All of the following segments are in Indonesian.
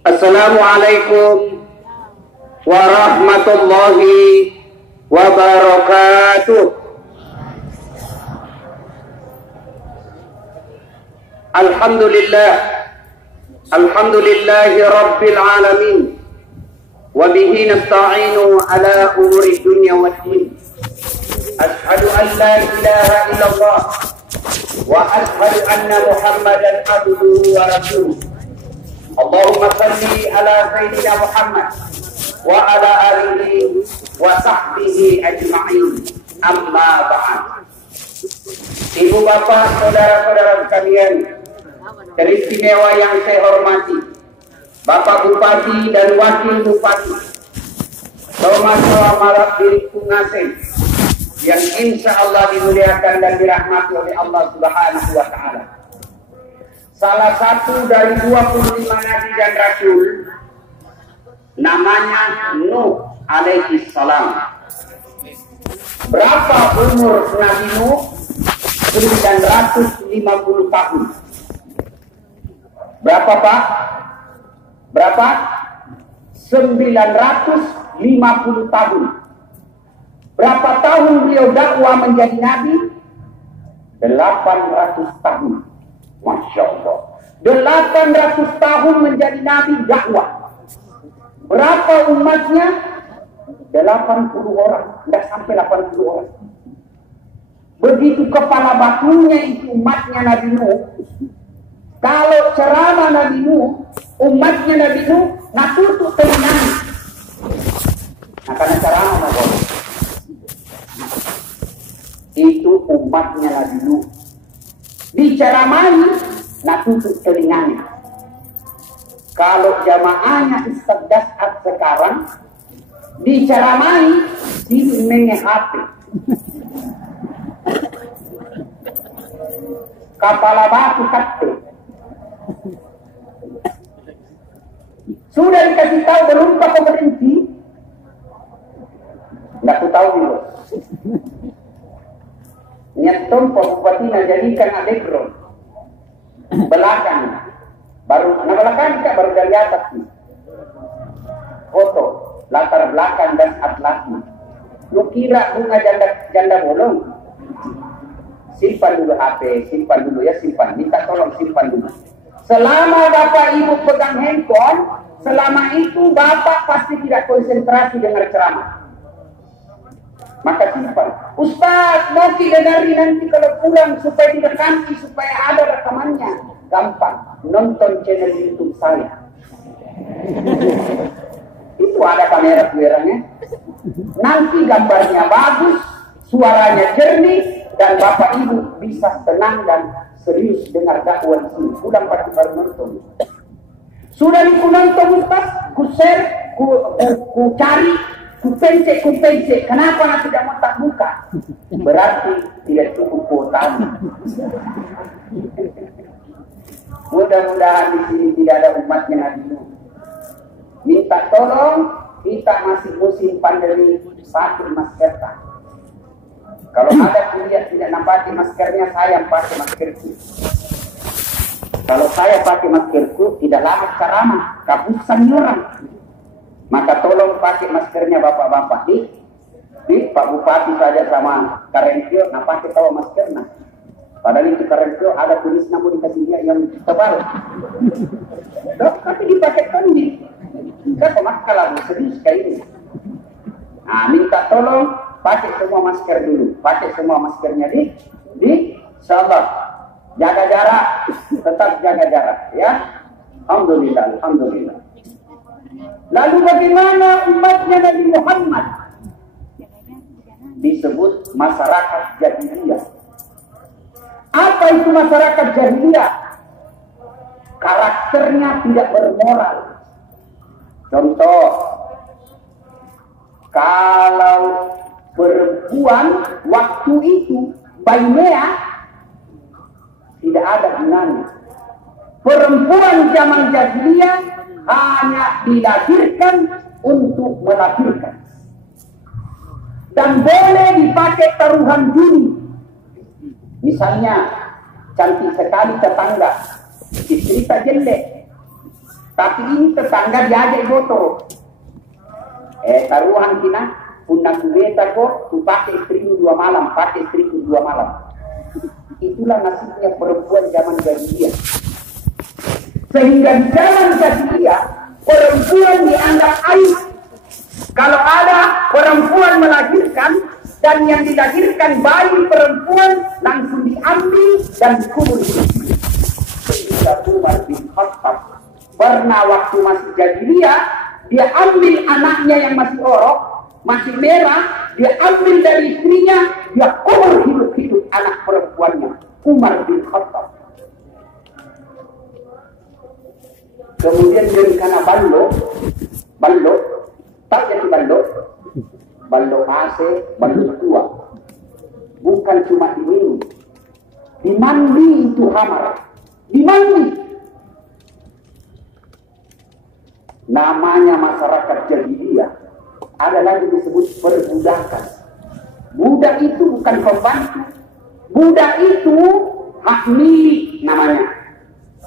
Assalamualaikum warahmatullahi wabarakatuh. Alhamdulillahi rabbil alamin, wa bihi nasta'inu ala umuri dunya waddin. Ashhadu an la ilaha illallah wa ashhadu anna Muhammadan abduhu wa rasuluh. Allahumma salli ala sayyidina Muhammad wa ala alihi wa sahbihi ajma'in. Amma ba'd. Ibu bapak, saudara-saudara sekalian, teristimewa yang saya hormati, Bapak Bupati dan Wakil Bupati Thomas Malak Diriku Ngasem, yang insya Allah dimuliakan dan dirahmati oleh Allah Subhanahu wa Ta'ala. Salah satu dari 25 Nabi dan Rasul, namanya Nuh alaihi salam. Berapa umur Nabi Nuh? 950 tahun. Berapa Pak? Berapa? 950 tahun. Berapa tahun beliau dakwah menjadi Nabi? 800 tahun. Masya Allah. 800 tahun menjadi Nabi dakwah. Berapa umatnya? 80 orang. Tidak sampai 80 orang. Begitu kepala batunya itu umatnya Nabi Nuh. Kalau ceramah Nabi Nuh, umatnya Nabi Nuh, nah tutup telinganya. Nah karena ceramah Nabi Nuh. Itu umatnya Nabi Nuh. Diceramahi, nah tutup telinganya. Kalau jamaahnya Istiqdaat sekarang, diceramahi, sini HP. Kepala batu kate. Sudah dikasih tahu belum Pak berhenti? Nggak aku tahu dulu. Nyetom Pak Bupati jadikan background belakang, baru belakang kita baru dari atas nih. Foto latar belakang dan atlasnya. Lu kira bunga janda bolong? Simpan dulu HP, simpan dulu ya, simpan. Minta tolong simpan dulu. Selama Bapak Ibu pegang handphone, selama itu Bapak pasti tidak konsentrasi dengar ceramah. Maka simpan. Ustaz, mau dengerin nanti kalau pulang supaya tidak nanti, supaya ada rekamannya. Gampang. Nonton channel YouTube saya. Itu ada kamera-kameranya. Nanti gambarnya bagus, suaranya jernih, dan Bapak Ibu bisa tenang dan serius dengar dakwah ini. Pulang pasti baru nonton. Sudah ku nonton Ustaz, ku share, ku cari, ku pencet. Kenapa nanti tidak mau tak buka? Berarti tidak cukup kuota. Mudah-mudahan di sini tidak ada umatnya Nabi Nuh. Minta tolong, kita masih musim pandemi, pakai masker. Kalau ada kuliah tidak pakai maskernya, saya pakai maskerku. Kalau saya pakai maskerku, tidak lama ceramah, kabusan orang. Maka tolong pakai maskernya bapak-bapak. Di Pak Bupati saja sama Karenkio, pakai tahu maskernya. Padahal itu Karenkio ada tulis namun dikasih dia yang tebal. Tapi dipakai kondi. Kita kalau serius kayak ini. Nah, minta tolong pakai semua masker dulu. Pakai semua maskernya di sahabat. Jaga jarak, tetap jaga jarak ya. Alhamdulillah. Lalu bagaimana umatnya Nabi Muhammad? Disebut masyarakat jahiliyah. Apa itu masyarakat jahiliyah? Karakternya tidak bermoral. Contoh, kalau perempuan waktu itu bainea tidak ada gunanya. Perempuan zaman jahiliyah hanya dilahirkan untuk melahirkan. Dan boleh dipakai taruhan diri. Misalnya, cantik sekali tetangga, istri tak jelek. Tapi ini tetangga diajak foto. Taruhan kita, pundak kubeta kok, tu pakai istrimu 2 malam, pakai istriku 2 malam. Itulah nasibnya perempuan zaman jahiliyah. Sehingga di zaman jahiliyah, perempuan dianggap aib. Kalau ada perempuan melahirkan, dan yang dilahirkan bayi perempuan langsung diambil dan dikubur. Sehingga Umar bin Khattab pernah waktu masih jahiliyah, dia ambil anaknya yang masih orok, masih merah, dia ambil dari istrinya, dia kubur hidup-hidup anak perempuannya, Umar bin Khattab. Kemudian karena ballo, tak jadi ballo AC, ballo tua. Bukan cuma diminum, dimandi itu hamar, dimandi. Namanya masyarakat jahiliyah ada lagi disebut perbudakan. Budak itu bukan pembantu, budak itu hak milik namanya.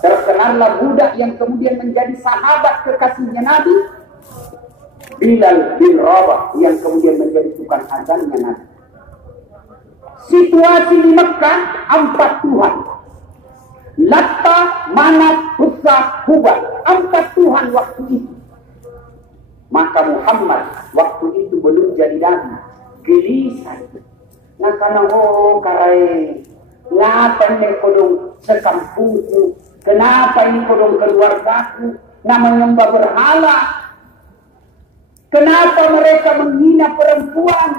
Terkenallah budak yang kemudian menjadi sahabat kekasihnya Nabi, Bilal bin Rabah, yang kemudian menjadi tukang azannya Nabi. Situasi di Mekah 4 Tuhan. Latta, Manat, Uzza, Hubal, 4 Tuhan waktu itu. Maka Muhammad waktu itu belum jadi nabi, gelisah. Nah karena karai, ngapa ini kodong sekampungku, kenapa ini kodong keluargaku, nama menyembah berhala, kenapa mereka menghina perempuan,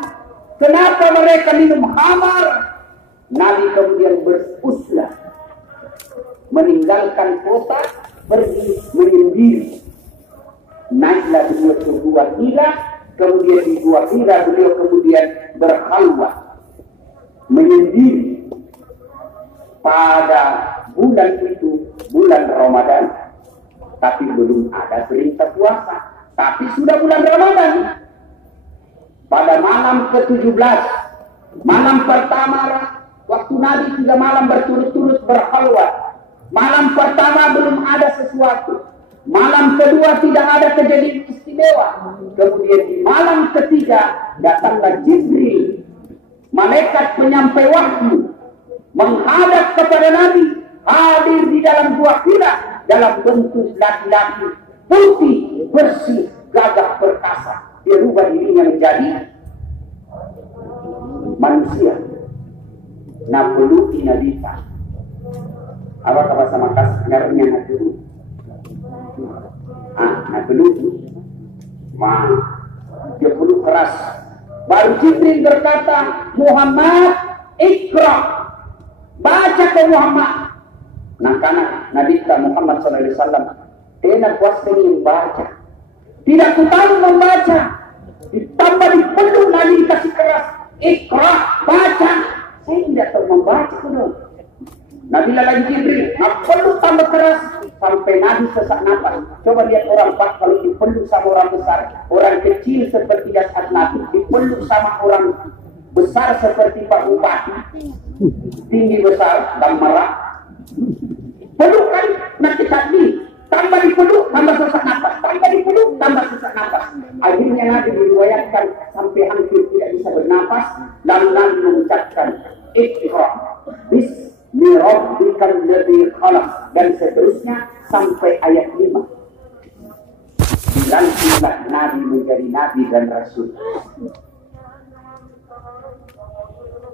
kenapa mereka minum khamar. Nabi kemudian beruslah, meninggalkan kota, pergi menyendiri. Naiklah beliau ke Gua Hira, kemudian di Gua Hira beliau kemudian berkhalwat, menyendiri. Pada bulan itu, bulan Ramadan, tapi belum ada perintah puasa, tapi sudah bulan Ramadan. Pada malam ke-17, malam pertama, waktu Nabi 3 malam berturut-turut berkhalwat. Malam pertama belum ada sesuatu. Malam kedua tidak ada kejadian istimewa. Kemudian di malam ketiga datanglah Jibril, malaikat penyampai wahyu, menghadap kepada Nabi, hadir di dalam Gua Hira dalam bentuk laki-laki putih, bersih, gagah perkasa. Dia rubah dirinya menjadi manusia. Napuluki Nabita. Apa bahasa Makassar? Ngaranya Napuluki. Napuluki. Dia peluk keras. Baru Jibril berkata, Muhammad, ikra. Baca ke Muhammad. Nah karena Nabi Muhammad SAW tidak kuasa membaca, tidak tahu membaca, ditambah dipeluk lagi dikasih keras, ikra, baca. Saya tidak tahu membaca dong. Nabi lagi Jibril, peluk tambah keras sampai Nabi sesak nafas. Coba lihat orang Pak kalau dipeluk sama orang besar, orang kecil seperti jasad Nabi dipeluk sama orang besar seperti Pak Bupati, tinggi besar dan marah. Peluk kan nanti tadi, tambah dipeluk tambah sesak nafas, tambah dipeluk tambah sesak nafas. Akhirnya Nabi diriwayatkan sampai hampir tidak bisa bernapas, lalu Nabi mengucapkan Iqra bismi rabbikal ladzi khalaq, dan seterusnya sampai ayat 5. Dilantiklah Nabi menjadi Nabi dan Rasul.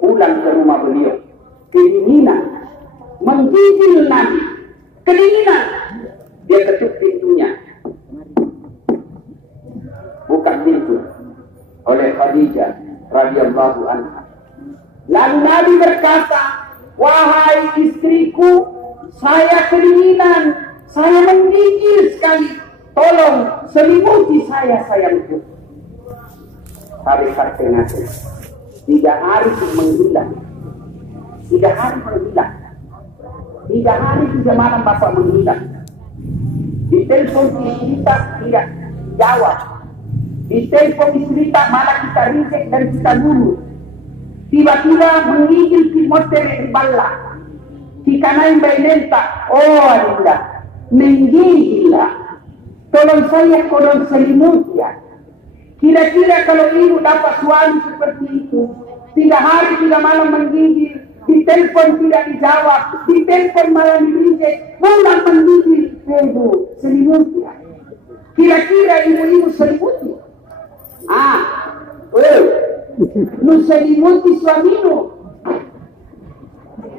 Pulang ke rumah beliau, kedinginan menggigil Nabi, kedinginan. Dia ketuk pintunya, buka pintu oleh Khadijah radhiyallahu anha. Lalu Nabi berkata, wahai istriku, saya kedinginan, saya menggigil sekali, tolong selimuti saya sayangku. Hakikat kenapa? 3 hari menghilang, 3 hari menghilang, 3 hari 3 malam bapak menghilang. Ditelepon cerita tidak jawab, ditelepon cerita malah kita reject dan kita dulu. Tiba-tiba menggigil di motor di balla, di kanan bainenta, oh adinda, menggigil lah. Tolong saya kodon selimut ya. Kira-kira kalau ibu dapat suami seperti itu, 3 hari 3 malam menggigil, ditelepon tidak dijawab, ditelepon malah direject, pulang menggigil, ibu selimut ya. Kira-kira ibu-ibu selimuti. Lu selimuti suamimu.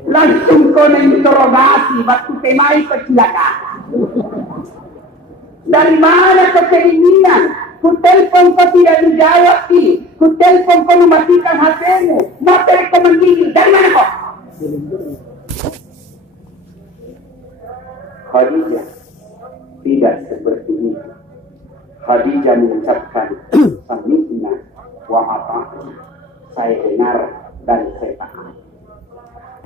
Langsung kau interogasi waktu temai kecelakaan. Dari mana keinginan? Ku telepon kau tidak dijawab, ku telepon kau mematikan HP-mu, materi kau menggigil. Dari mana kau? Khadijah tidak seperti itu. Khadijah mengucapkan sami'na wa ata'na, saya dengar dan saya taat.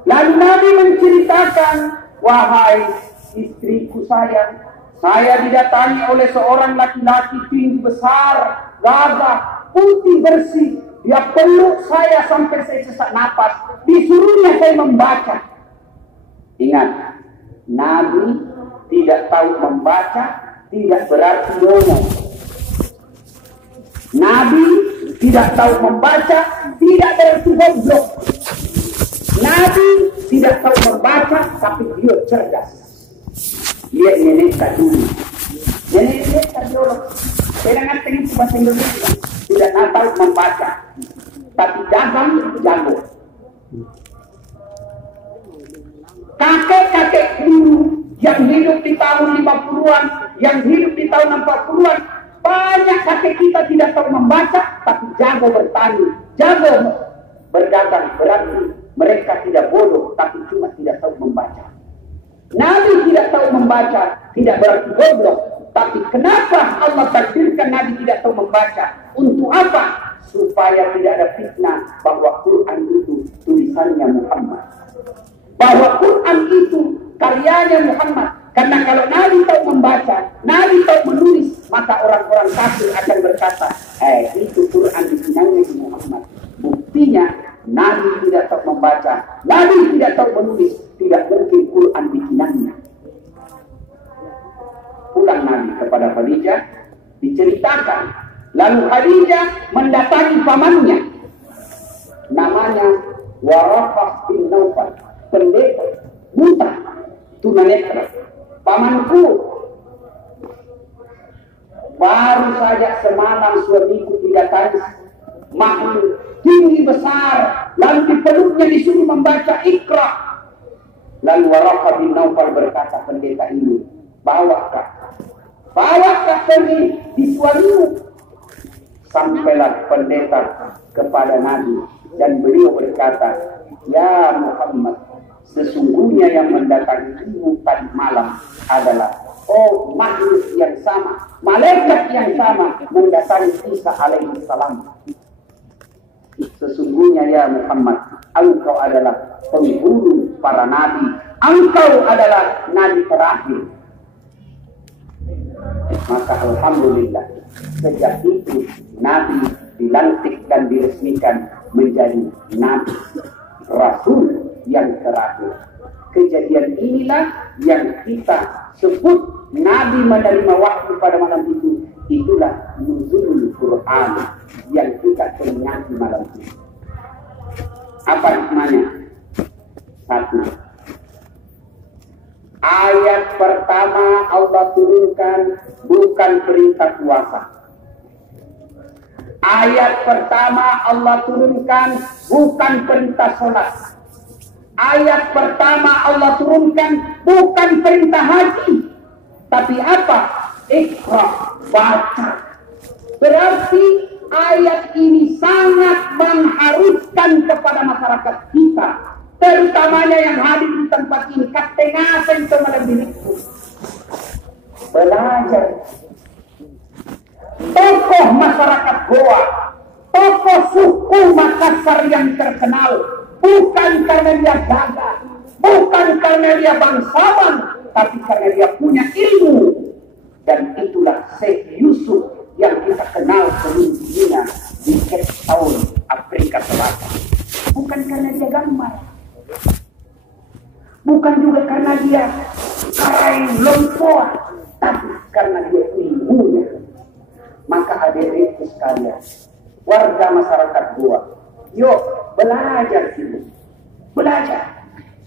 Lalu Nabi menceritakan, wahai istriku sayang, saya didatangi oleh seorang laki-laki tinggi besar, gagah, putih bersih. Dia peluk saya sampai saya sesak napas. Disuruhnya saya membaca. Ingat, Nabi tidak tahu membaca tidak berarti ngomong. Nabi tidak tahu membaca tidak berarti goblok. Nabi tidak tahu membaca tapi dia cerdas. Dia Indonesia dulu. Indonesia dulu. Saya ngerti itu bahasa Indonesia. Tidak tahu membaca tapi dagang jago. Kakek-kakek dulu yang hidup di tahun 50-an, yang hidup di tahun 40-an, banyak kakek kita tidak tahu membaca tapi jago bertani, jago berdagang. Berarti mereka tidak bodoh tapi cuma tidak tahu membaca. Nabi tidak tahu membaca tidak berarti goblok, tapi kenapa Allah takdirkan Nabi tidak tahu membaca? Untuk apa? Supaya tidak ada fitnah bahwa Quran itu tulisannya Muhammad, bahwa Quran itu karyanya Muhammad. Karena kalau Nabi tahu membaca, Nabi tahu menulis, maka orang-orang kafir akan berkata, itu Quran bikinannya di Muhammad. Buktinya Nabi tidak tahu membaca, Nabi tidak tahu menulis, tidak mungkin Quran bikinannya. Pulang Nabi kepada Khadijah, diceritakan. Lalu Khadijah mendatangi pamannya, namanya Waraqah bin Naufal, pendeta buta tunanetra. Pamanku, baru saja semalam suamiku didatangi, makhluk tinggi besar, lalu dipeluknya disuruh membaca Iqra. Lalu Waraqah bin Naufal berkata, pendeta ini, bawakah pergi di suamimu. Sampailah pendeta kepada Nabi dan beliau berkata, ya Muhammad, sesungguhnya yang mendatangi ibu tadi malam adalah makhluk yang sama, malaikat yang sama mendatangi Isa alaihi salam. Sesungguhnya ya Muhammad, engkau adalah penghulu para nabi, engkau adalah nabi terakhir. Maka alhamdulillah, sejak itu Nabi dilantik dan diresmikan menjadi Nabi Rasul yang terakhir. Kejadian inilah yang kita sebut Nabi menerima wahyu pada malam itu. Itulah nuzulul Quran yang kita peringati malam ini. Apa hikmahnya? 1. Ayat pertama Allah turunkan bukan perintah puasa. Ayat pertama Allah turunkan bukan perintah sholat. Ayat pertama Allah turunkan bukan perintah haji. Tapi apa? Iqra, baca. Berarti ayat ini sangat mengharuskan kepada masyarakat kita, terutamanya yang hadir di tempat ini. Katengasen kepada diriku, belajar. Tokoh masyarakat Goa, tokoh suku Makassar yang terkenal, bukan karena dia gagah, bukan karena dia bangsawan, tapi karena dia punya ilmu. Dan itulah Syekh Yusuf yang kita kenal seluruh dunia di Cape Town, Afrika Selatan. Bukan karena dia gambar, bukan juga karena dia karai lompoa, tapi karena dia ilmu. ilmunya. Maka adik-adik sekalian, warga masyarakat Goa, yuk belajar dulu. Belajar.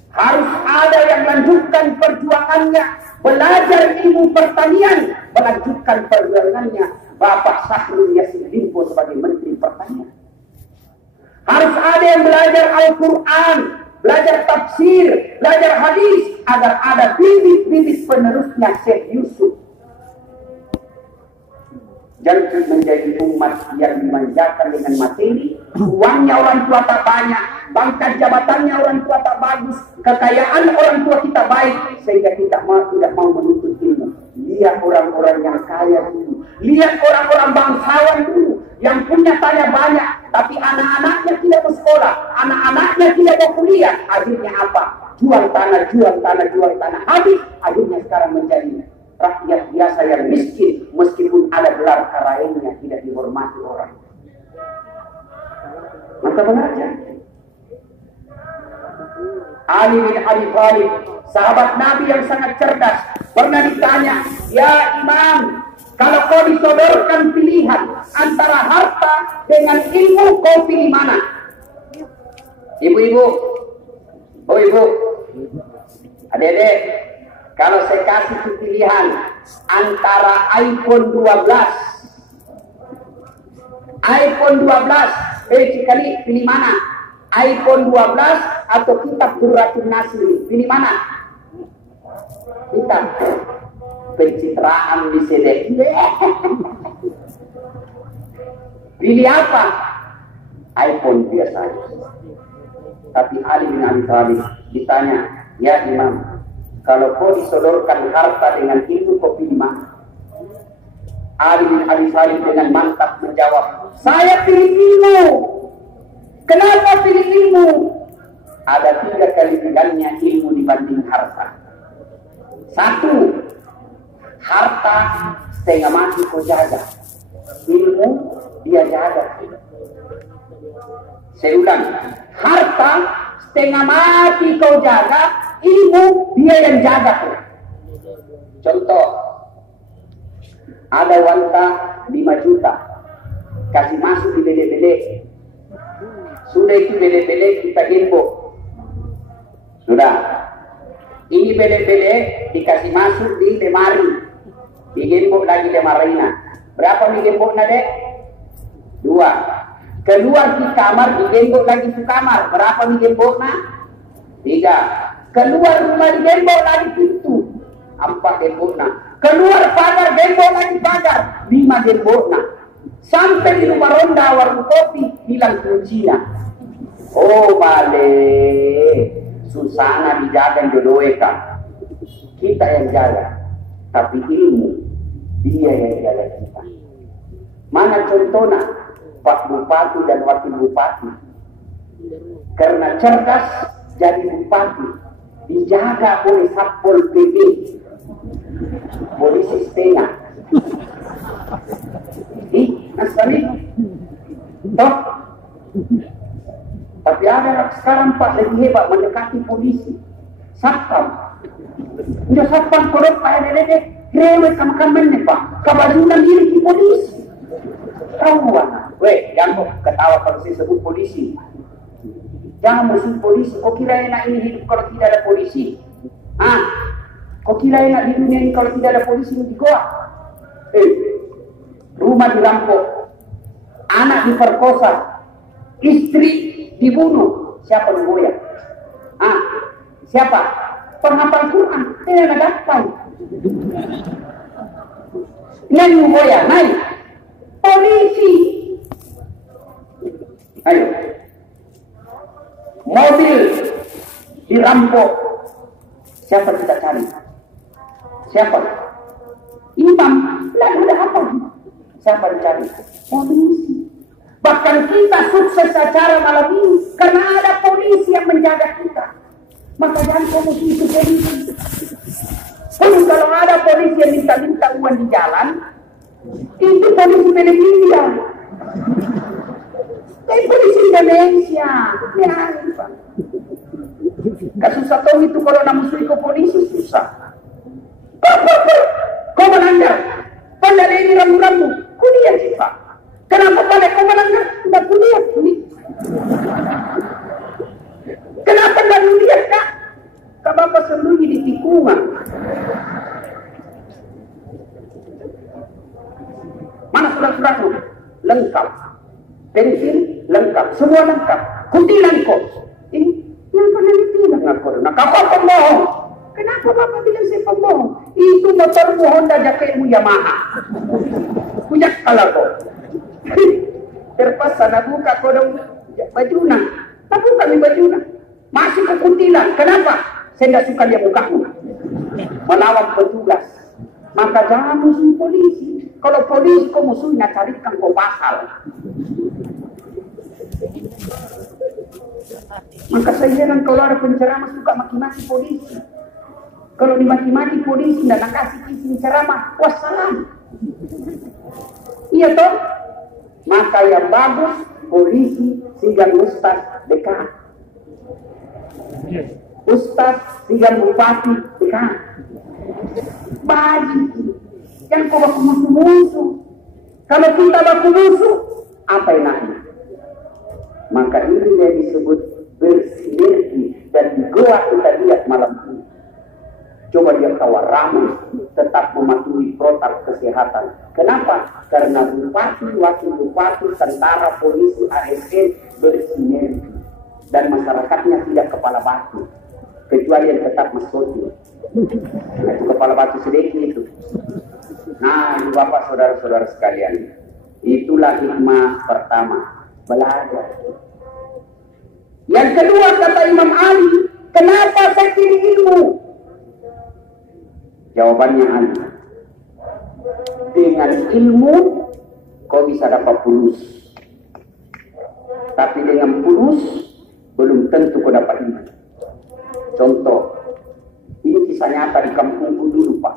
Harus ada yang lanjutkan perjuangannya. Belajar ilmu pertanian. Melanjutkan perjuangannya Bapak Syahrul Yassin Limpo sebagai Menteri Pertanian. Harus ada yang belajar Al-Quran, belajar tafsir, belajar hadis, agar ada bibit-bibit penerusnya Syekh Yusuf. Jangan menjadi umat yang dimanjakan dengan materi. Uangnya orang tua tak banyak, pangkat jabatannya orang tua tak bagus, kekayaan orang tua kita baik, sehingga kita tidak mau menuntut ilmu. Lihat orang-orang yang kaya dulu, lihat orang-orang bangsawan dulu, yang punya tanya banyak, tapi anak-anaknya tidak bersekolah, anak-anaknya tidak mau kuliah. Akhirnya apa? Jual tanah, jual tanah, jual tanah. Habis, akhirnya sekarang menjadi rakyat biasa yang miskin, meskipun ada gelar karaennya tidak dihormati orang. Maka belajar. Ali bin Abi Thalib, sahabat Nabi yang sangat cerdas, pernah ditanya, "Ya Imam, kalau kau disodorkan pilihan antara harta dengan ilmu, kau pilih mana?" Ibu-ibu, adik-adik, kalau saya kasih pilihan antara iPhone 12, sekali pilih mana? iPhone 12 atau kitab Durratun Nasri? Pilih mana? Kitab pencitraan di CD. Pilih apa? iPhone biasa. Tapi Ali bin Abi Thalib ditanya, "Ya Imam, kalau kau disodorkan harta dengan ilmu, kau pilih mana?" Ali bin Abi Thalib dengan mantap menjawab, "Saya pilih ilmu." Kenapa pilih ilmu? Ada 3 kali pilihannya ilmu dibanding harta. 1, harta setengah mati kau jaga, ilmu dia jaga. Saya ulang, harta setengah mati kau jaga, ilmu dia yang jaga tuh. Contoh, ada wanita 5 juta, kasih masuk di bele-bele. Sudah itu bele-bele kita gembok. Sudah. Ini bele-bele dikasih masuk di lemari. Digembok lagi lemarina. Berapa digemboknya, Dek? 2. Keluar di kamar digembok lagi di kamar. Berapa digemboknya? 3. Keluar rumah digembok lagi pintu. 4 gemboknya. Keluar pagar gembok lagi pagar. 5 gemboknya. Sampai di rumah ronda warung kopi hilang kuncinya. Oh balik, susana dijaga jodohnya. Kita yang jaga, tapi ilmu dia yang jaga kita. Mana contohnya? Pak Bupati dan Wakil Bupati, karena cerdas jadi bupati, dijaga oleh Satpol PP, polisi setengah. Nasari, toh. Tapi ada sekarang Pak lebih hebat, mendekati polisi. Satpam. Udah satpam korek Pak Dede, rewet kamu-kamu Pak. Kabarunan diri di polisi. Tahu mana? Weh, jangan ketawa kalau saya sebut polisi. Jangan musuh polisi. Kau kira enak ini hidup kalau tidak ada polisi? Kau kira enak di dunia ini kalau tidak ada polisi di Goa? Rumah dirampok, anak diperkosa, istri dibunuh. Siapa yang goyang? Siapa? Penghafal Quran. Tidak ada dapat. Yang goyang, naik. Polisi. Ayo. Mobil dirampok. Siapa kita cari? Siapa? Imam. Tidak ada apa. Siapa dicari? Polisi. Bahkan kita sukses acara malam ini karena ada polisi yang menjaga kita. Maka jangan kamu itu polisi. Kalau ada polisi yang minta-minta uang di jalan, itu polisi Indonesia. Polisi Indonesia. Ya, gak susah tahu itu kalau nak musuh ke polisi susah. Kau melanggar. Kau tidak ada ini rambu-rambu. Kuliah sih Pak. Kenapa balik kau melanggar? Tidak kuliah ini. Kenapa tidak kuliah Kak? Kak Bapak sembunyi di tikungan. Mana surat-suratmu? Lengkap. Pensil lengkap. Semua lengkap. Kuntilan kok. Ini yang pernah ditilang aku. Nah, kapal pembohong. Kenapa Bapak bilang saya pembohong? Itu motormu Honda, jaketmu Yamaha. Punya kalah kok. Terpaksa nak buka kodong bajuna. Tak buka ni bajuna. Masih ke kuntilan. Kenapa? Saya tidak suka dia mukamu. Melawan petugas. Maka jangan musuh polisi. Kalau polisi kau musuhnya carikan kau pasal. Maka saya heran kalau ada penceramah suka maki-maki polisi. Kalau dimaki-maki polisi dan nak kasih izin ceramah, wassalam. Iya toh? Maka yang bagus polisi sehingga ustaz dekat. Ustaz sehingga bupati dekat. Baik. Yang kau baku musuh-musuh. Kalau kita baku musuh, apa enaknya? Maka ini yang disebut bersinergi. Dan di goa kita lihat malam ini. Coba dia tawar ramai, tetap mematuhi protokol kesehatan. Kenapa? Karena bupati, wakil bupati, tentara, polisi, ASN bersinergi. Dan masyarakatnya tidak kepala batu. Kecuali yang tetap masuk. Nah, itu kepala batu sedikit itu. Nah, ini Bapak saudara-saudara sekalian. Itulah hikmah pertama. Belajar. Yang kedua kata Imam Ali, kenapa saya pilih ilmu? Jawabannya Ali. Dengan ilmu kau bisa dapat fulus. Tapi dengan fulus belum tentu kau dapat iman. Contoh, ini kisah nyata di kampungku dulu Pak.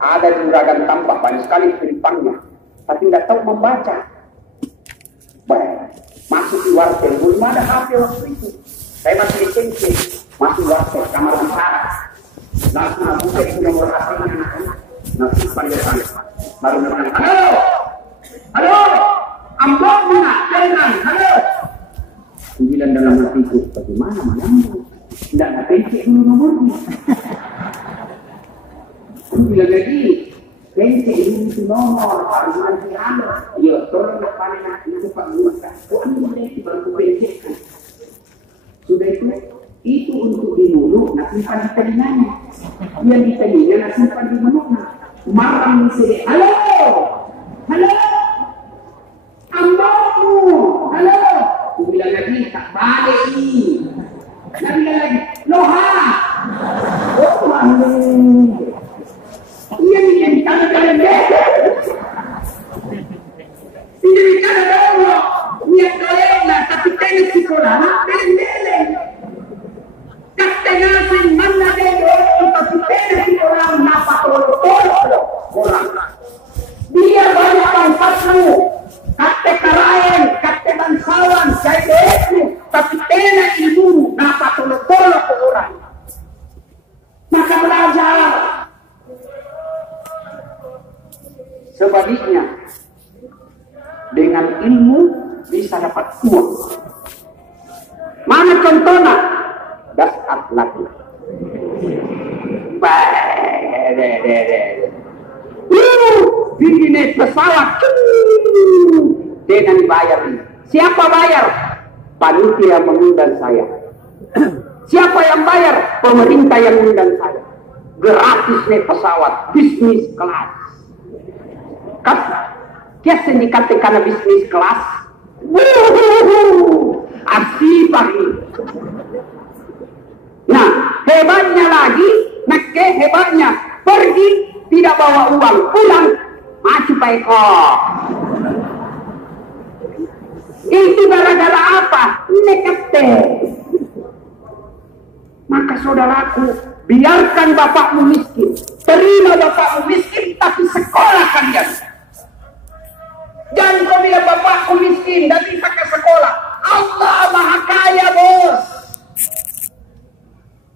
Ada juragan tampak banyak sekali penumpangnya, tapi tidak tahu membaca. Baik, masuk di wartel, belum ada HP waktu itu. Saya masih SMP, masuk wartel, kamar besar. Langsung aku buka itu nomor HP-nya anak-anak. Langsung panggilkan, baru datang. Halo, halo, ampun mana? Jangan, halo. Sembilan dalam hatiku, bagaimana manamu? Tidak ada pencet dulu nomornya. Bila lagi pencet itu nomor harus nanti ada. Ya, tolong panen itu Pak Musa. Oh, ini baru pencetkan. Sudah itu untuk di mulut, nak simpan di telinganya. Yang di telinga nak simpan di mulutnya. Marah mesti. Halo, halo, amboku, halo. Bila lagi tak balik ni. Nak bila lagi, loha. Oh, mana? Ia ni kalau dia. Ini kalau dia, dia kalau tapi teknik sekolah, peleng-peleng. Katanya sih mana dia tapi teknik sekolah napa tolong orang. Dia banyak pangkatmu, kate karayan, kate bangsawan, jadi tapi teknik ilmu napa tolong orang. Maka belajar. Sebaliknya, dengan ilmu bisa dapat uang. Mana contohnya? Das akhlaknya. Tinggi naik pesawat dengan bayar. Siapa bayar? Panitia mengundang saya. Siapa yang bayar? Pemerintah yang mengundang saya. Gratis naik pesawat, bisnis kelas. Kiasa dikatakan bisnis kelas. Asli pagi. Nah, hebatnya lagi, hebatnya pergi tidak bawa uang, pulang maju peko. Itu gara-gara apa? Nekate. Maka saudaraku, biarkan bapakmu miskin, terima bapakmu miskin, tapi sekolah kalian. Jangan kau bilang bapakku miskin dan bisa ke sekolah. Allah Maha Kaya bos.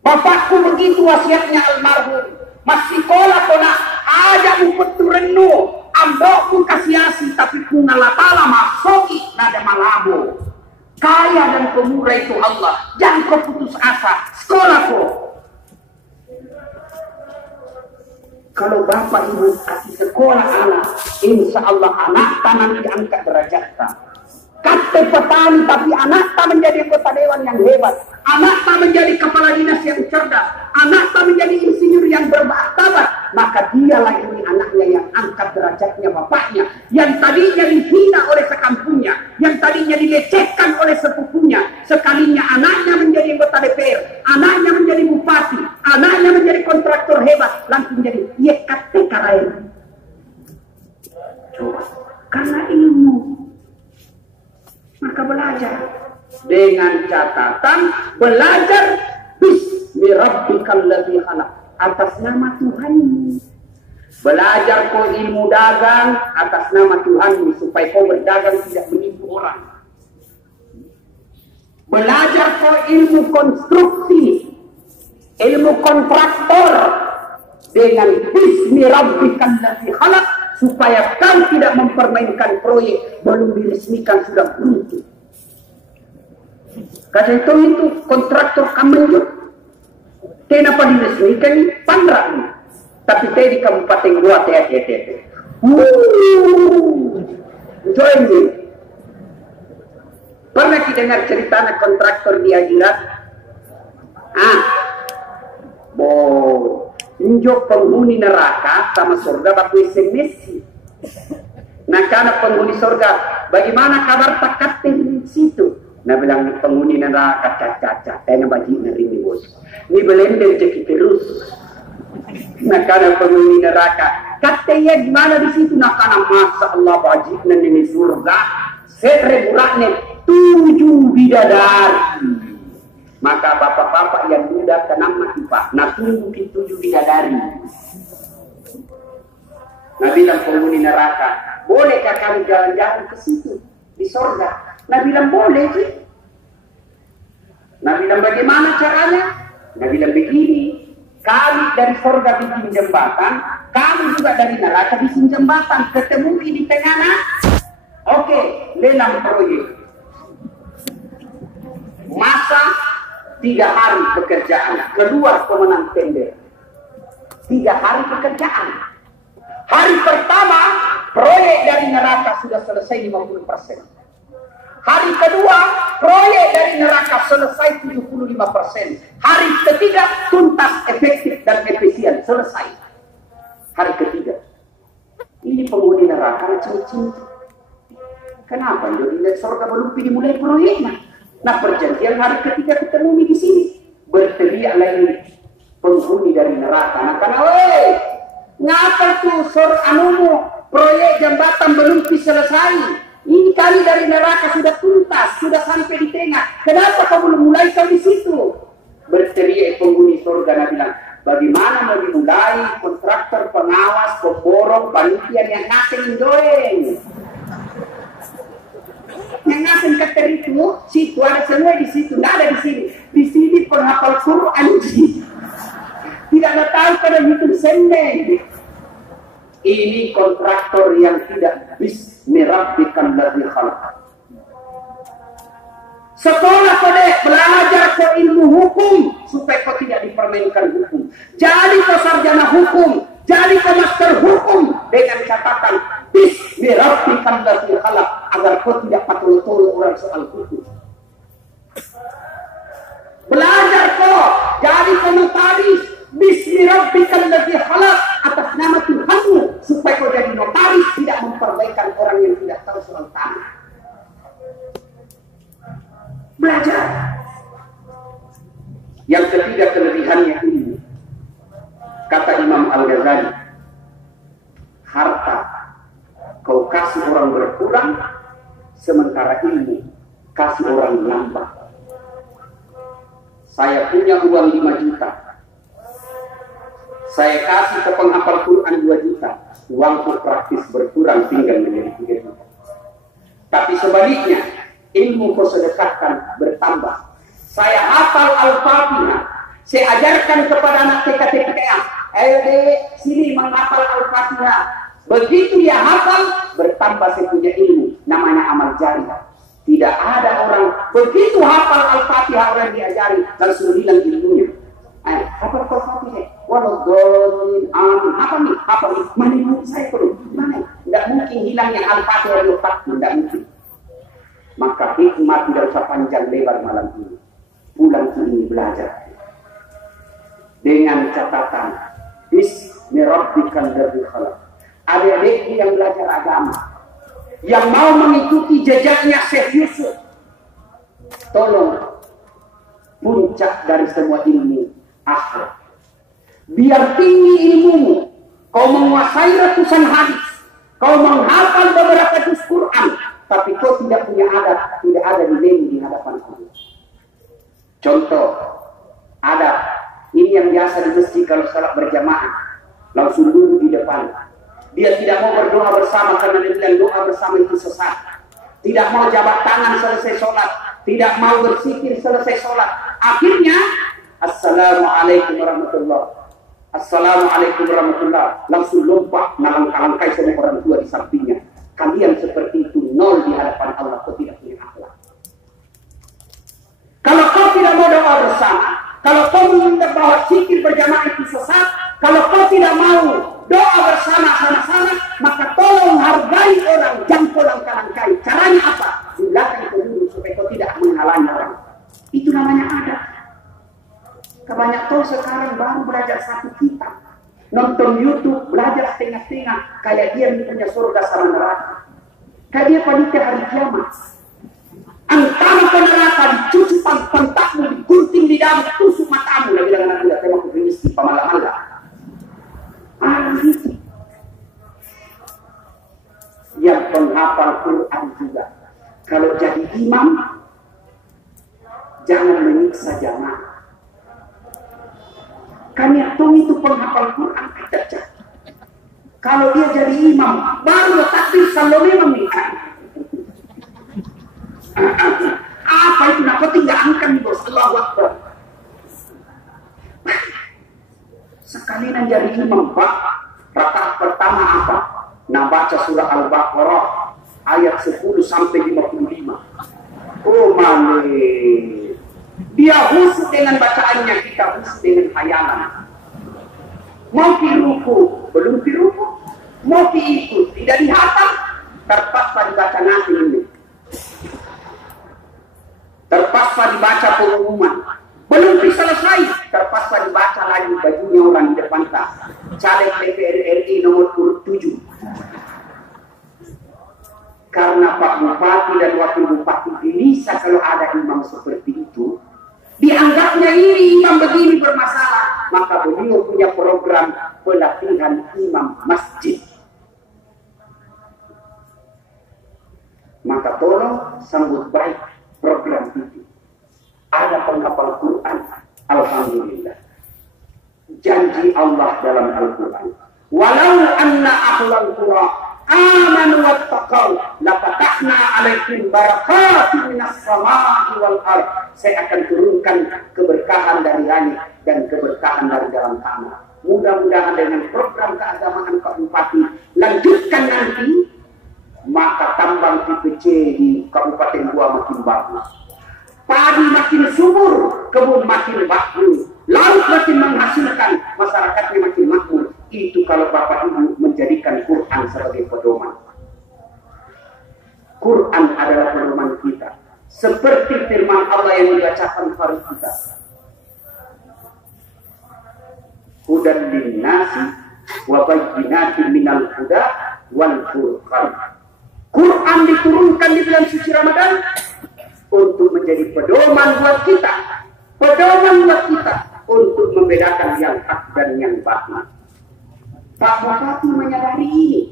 Bapakku begitu wasiatnya almarhum. Masih sekolah kau nak Aja betul renu, ambok pun kasiasi, tapi pun Allah Ta'ala masuki nada malabo. Kaya dan pemurah itu Allah. Jangan kau putus asa. Sekolah kau. Kalau bapak ibu kasih sekolah anak, insya Allah anak tanam diangkat derajatnya. Kata petani tapi anak tak menjadi anggota dewan yang hebat. Anak tak menjadi kepala dinas yang cerdas. Anak tak menjadi insinyur yang bermartabat. Maka dialah ini anaknya yang angkat derajatnya bapaknya. Yang tadinya dihina oleh sekampungnya. Yang tadinya dilecehkan oleh sepupunya. Sekalinya anaknya menjadi anggota DPR. Anaknya menjadi bupati. Anaknya menjadi kontraktor hebat. Langsung jadi YKT karayan. Coba. Karena ilmu. Maka belajar dengan catatan belajar bismi rabbikal ladzi khalaq, atas nama Tuhanmu. Belajar kau ilmu dagang atas nama Tuhanmu supaya kau berdagang tidak menipu orang. Belajar kau ilmu konstruksi, ilmu kontraktor dengan bismi rabbikal ladzi khalaq, supaya kau tidak mempermainkan proyek belum diresmikan sudah buntu. Kata itu kontraktor Kamenjo. Kenapa diresmikan? Pandra. Tapi saya di Kabupaten Goa TTT. Join me. Pernah kita dengar cerita anak kontraktor di akhirat? Injok penghuni neraka sama surga baku SMS. Nah karena penghuni surga, bagaimana kabar takat di situ? Nah bilang penghuni neraka caca-caca, tanya bagi nari bos. Ini belender jadi terus. Nah karena penghuni neraka, katanya gimana di situ? Nah karena masa Allah bagi nani surga, sereburaknya 7 bidadari. Maka bapak-bapak yang muda tenang mati pak, nah tunggu 7 bidadari. Nah bilang penghuni neraka, bolehkah kami jalan-jalan ke situ di surga? Nah bilang boleh sih. Nah bilang bagaimana caranya? Nah bilang begini, kami dari surga bikin jembatan, kami juga dari neraka bikin jembatan, ketemu di tengah. Oke, lelang proyek. Masa 3 hari pekerjaan, kedua pemenang tender. 3 hari pekerjaan. Hari pertama proyek dari neraka sudah selesai 50%. Hari kedua proyek dari neraka selesai 75%. Hari ketiga tuntas, efektif dan efisien, selesai. Hari ketiga. Ini penghuni neraka macam-macam. Kenapa? Jadi dari surga belum dimulai proyeknya. Nah perjanjian hari ketiga ketemu di sini, berteriak lagi penghuni dari neraka. Nah karena ngapa tuh proyek jembatan belum selesai? Ini kali dari neraka sudah tuntas, sudah sampai di tengah. Kenapa kau belum mulai kau di situ? Berteriak penghuni surga. Nah bilang, bagaimana mau dimulai? Kontraktor, pengawas, pemborong, panitia yang ngasih join. Yang ngasih kater itu, situ ada semua di situ, tidak ada di sini. Di sini penghafal Quran sih. Tidak ada tahu pada hitung sendiri. Ini kontraktor yang tidak bismi rabbikal ladzi khalaq. Sekolah kau belajar kau ilmu hukum supaya kau tidak dipermainkan hukum. Jadi kau sarjana hukum, jadi kau master hukum dengan catatan bismi rabbikal ladzi khalaq, agar kau tidak patul-patul orang soal hukum. Belajar kau jadi komentaris bismi rabbikal ladzi khalaq, atas nama Tuhanmu, supaya kau jadi notaris, tidak memperbaikan orang yang tidak tahu soal tanah. Belajar. Yang ketiga kelebihannya ini, kata Imam Al-Ghazali, harta kau kasih orang berkurang, sementara ilmu kasih orang nambah. Saya punya uang 5 juta, saya kasih ke penghafal Quran 2 juta, uangku praktis berkurang tinggal menjadi 3 juta. Tapi sebaliknya, ilmu kau sedekahkan bertambah. Saya hafal Al-Fatihah, saya ajarkan kepada anak TK-TK, ayo dek, sini menghafal Al-Fatihah. Begitu dia hafal, bertambah saya punya ilmu, namanya amal jariah. Tidak ada orang begitu hafal Al-Fatihah orang diajari langsung hilang ilmunya. Hafal Al-Fatihah, waladhdallin, amin. Apa nih? Apa nih? Mana ilmu saya perlu? Mana? Tidak mungkin hilangnya Al-Fatihah di otakmu, tidak mungkin. Maka hikmah tidak usah panjang lebar malam ini. Pulang ke ini belajar dengan catatan Bismi rabbikal ladzi khalaq. Adik-adik yang belajar agama, yang mau mengikuti jejaknya Syekh Yusuf, tolong puncak dari semua ilmu akhlak. Biar tinggi ilmumu, kau menguasai ratusan hadis, kau menghafal beberapa juz Quran, tapi kau tidak punya adab, tidak ada nilai di hadapan Allah. Contoh, adab ini yang biasa di masjid kalau salat berjamaah, langsung duduk di depan. Dia tidak mau berdoa bersama karena dia bilang doa bersama itu sesat. Tidak mau jabat tangan selesai sholat. Tidak mau berzikir selesai sholat. Akhirnya, Assalamualaikum warahmatullahi. Assalamualaikum warahmatullahi. Langsung lompat nalangkai semua orang tua di sampingnya. Kalian seperti itu nol di hadapan Allah. Kau tidak punya akhlak. Kalau kau tidak mau doa bersama, kalau kau menganggap bahwa zikir berjamaah itu sesat, kalau kau tidak mau doa bersama sama-sama, maka tolong hargai orang, jangan kau langkai. Caranya apa? Di belakang kau dulu supaya kau tidak menghalangi orang. Itu namanya adab. Kebanyakan sekarang baru belajar satu kitab, nonton YouTube, belajar setengah-setengah, kayak dia punya surga sama neraka, kayak dia panitia hari kiamat. Antara ke neraka dicuci pantatmu, digunting di dalam, tusuk matamu, lagi dengan anak muda tembak ke istri, pamalah-malah. Gitu. Yang penghafal Quran juga, kalau jadi imam, jangan menyiksa jamaah. Karena itu penghafal Quran ada. Kalau dia jadi imam, baru takbir sallallahu alaihi wasallam. Apa itu? Nak kau tinggal angkat nih bos, Allahu Akbar. Sekalian jadi imam, Pak. Rakaat pertama apa? Nah, baca surah Al-Baqarah ayat 10 sampai 55. Oh mane. Dia khusus dengan bacaannya, kita khusus dengan khayalan. Mau piruku, belum piruku. Mau itu, tidak dihafal, terpaksa dibaca nasi ini. Terpaksa dibaca pengumuman. Belum selesai, terpaksa dibaca lagi bajunya orang di depan tak. Caleg DPR RI nomor 7. Karena Pak Bupati dan Wakil Bupati bisa kalau ada imam seperti itu, dianggapnya ini imam begini bermasalah, maka beliau punya program pelatihan imam masjid. Maka tolong sambut baik program itu. Ada penghafal Quran, alhamdulillah. Janji Allah dalam Al-Quran. Walau anna ahlal qura amanu wattaqau lafatahna alaihim barakatin minas samai wal ardh. Saya akan turunkan keberkahan dari langit dan keberkahan dari dalam tanah. Mudah-mudahan dengan program keagamaan Pak Bupati lanjutkan nanti, maka tambang TPC di Kabupaten Goa makin bagus. Padi makin subur, kebun makin bagus, laut makin menghasilkan, masyarakatnya makin makmur. Itu kalau Bapak Ibu menjadikan Quran sebagai pedoman. Quran adalah pedoman kita. Seperti firman Allah yang dibacakan hari kita. Hudan linnasi wa bayyinatin minal huda wal furqan. Quran diturunkan di bulan suci Ramadan untuk menjadi pedoman buat kita, pedoman buat kita untuk membedakan yang hak dan yang batil. Pak Bupati menyadari ini,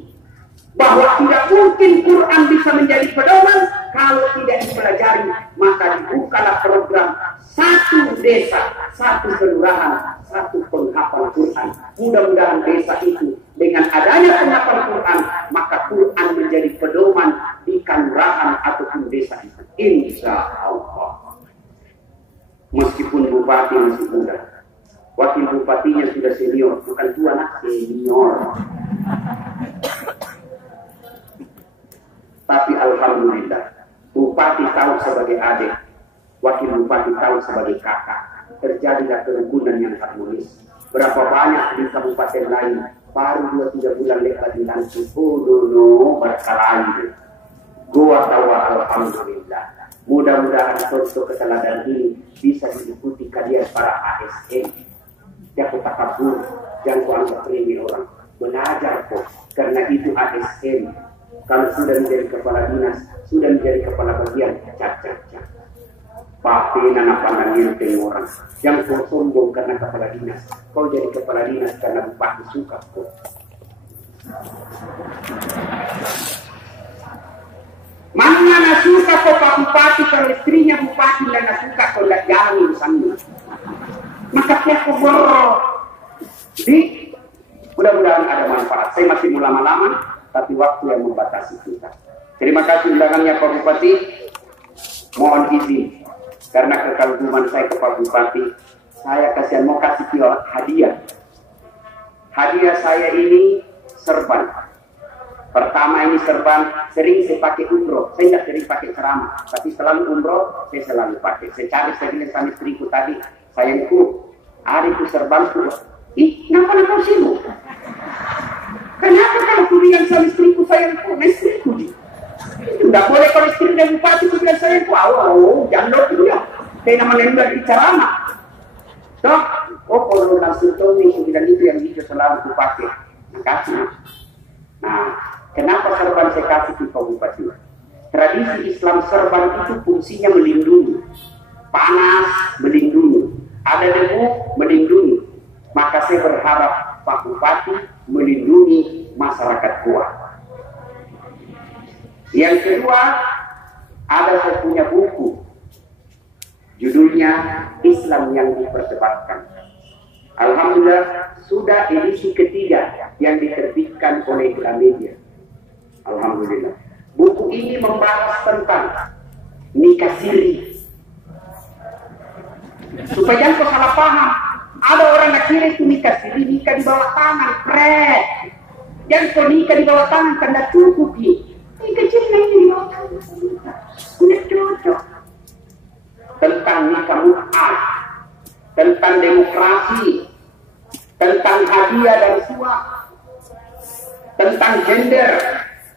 bahwa tidak mungkin Quran bisa menjadi pedoman kalau tidak dipelajari. Maka dibukalah program satu desa, satu kelurahan, satu penghafal Quran. Mudah-mudahan desa itu dengan adanya penghafal Quran, maka Quran menjadi pedoman di kelurahan ataupun desa itu. Insya Allah. Meskipun Bupati masih muda, Wakil Bupati bupatinya sudah senior, bukan tua nak, senior. Tapi alhamdulillah, bupati tahu sebagai adik, wakil bupati tahu sebagai kakak. Terjadilah kerukunan yang harmonis. Berapa banyak di kabupaten lain baru 2-3 bulan lepas dilangsung, dulu berkelahi. Gua tahu alhamdulillah. Mudah-mudahan contoh keteladanan ini bisa diikuti kalian para ASN. Jangan takabur, jangan kuanggap remeh orang. Belajar kok, karena itu ASN. Kalau sudah menjadi kepala dinas, sudah menjadi kepala bagian, cak. Pasti nana pandangin orang. Yang kau sombong karena kepala dinas, kau jadi kepala dinas karena bupati suka kok. Mana suka kok Pak Bupati kalau istrinya bupati dan suka kau lihat jalan urusannya. Maka dia kau borok. Jadi mudah-mudahan ada manfaat. Saya masih mau lama-lama, tapi waktu yang membatasi kita. Terima kasih undangannya Pak Bupati. Mohon izin karena kekaguman saya ke Pak Bupati, saya mau kasih dia hadiah. Hadiah saya ini serban. Pertama ini serban, sering saya pakai umroh. Saya tidak sering pakai ceramah, tapi selalu umroh, saya selalu pakai. Saya cari, saya bilang sama istriku tadi, sayangku, ada itu serbanku. Kenapa kau sibuk? Kenapa kalau aku bilang sama istriku, sayangku, istriku dia. Tidak boleh kalau istri dan bupati aku bilang sayangku, jangan lupa dia. Saya nama lembah di ceramah. Kalau langsung tahu nih, bilang itu yang hijau selalu aku pakai. Makasih. Nah, kenapa serban saya kasih di Pak Bupati? Tradisi Islam serban itu fungsinya melindungi. Panas, melindungi. Ada debu, melindungi. Maka saya berharap Pak Bupati melindungi masyarakat Goa. Yang kedua, ada saya punya buku. Judulnya Islam yang diperdebatkan. Alhamdulillah sudah edisi ketiga yang diterbitkan oleh Gramedia. Alhamdulillah. Buku ini membahas tentang nikah siri. Supaya jangan kau salah paham. Ada orang yang kira itu nikah siri, nikah di bawah tangan, pret. Jangan kau nikah di bawah tangan karena cukup ini. Nikah siri nanti di bawah tangan. Udah cocok. Tentang nikah mut'ah, tentang demokrasi, tentang hadiah dan suap, tentang gender,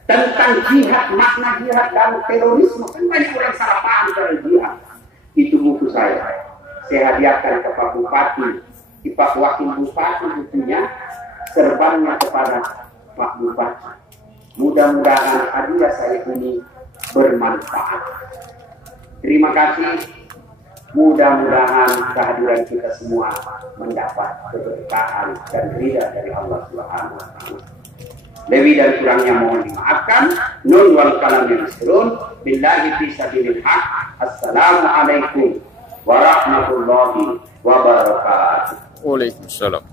tentang jihad, makna jihad dan terorisme. Kan banyak orang salah paham dari jihad. Itu buku saya. Saya hadiahkan ke Pak Bupati, di Pak Wakil Bupati bukunya, serbannya kepada Pak Bupati. Mudah-mudahan hadiah saya ini bermanfaat. Terima kasih. Mudah-mudahan kehadiran kita semua mendapat keberkahan dan ridha dari Allah Subhanahu wa taala. Lebih dan kurangnya mohon dimaafkan. Nun wal kalam yasrun billahi fi sabilil haq. Assalamualaikum warahmatullahi wabarakatuh. Waalaikumsalam.